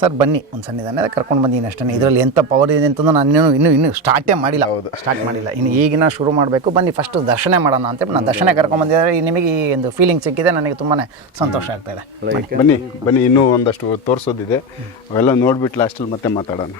ಸರ್, ಬನ್ನಿ, ಒಂದು ಸನ್ನಿಧಾನ ಕರ್ಕೊಂಡು ಬಂದೀನಿ ಅಷ್ಟೇ. ಇದರಲ್ಲಿ ಎಂಥ ಪವರ್ ಇದೆ ಅಂತಂದು ನಾನೇನು ಇನ್ನೂ ಇನ್ನೂ ಇನ್ನೂ ಸ್ಟಾರ್ಟೇ ಮಾಡಿಲ್ಲ. ಹೌದು ಸ್ಟಾರ್ಟ್ ಮಾಡಿಲ್ಲ. ಇನ್ನು ಈಗಿನ ಶುರು ಮಾಡಬೇಕು. ಬನ್ನಿ ಫಸ್ಟ್ ದರ್ಶನ ಮಾಡೋಣ ಅಂತ ನಾನು ದರ್ಶನ ಕರ್ಕೊಂಬಂದಿದ್ದಾರೆ ನಿಮಗೆ ಈ ಒಂದು ಫೀಲಿಂಗ್ ಸಿಕ್ಕಿದೆ, ನನಗೆ ತುಂಬಾ ಸಂತೋಷ ಆಗ್ತಾ ಇದೆ. ಬನ್ನಿ ಬನ್ನಿ, ಇನ್ನೂ ಒಂದಷ್ಟು ತೋರಿಸೋದಿದೆ. ಅವೆಲ್ಲ ನೋಡ್ಬಿಟ್ಟು ಲಾಸ್ಟಲ್ಲಿ ಮತ್ತೆ ಮಾತಾಡೋಣ.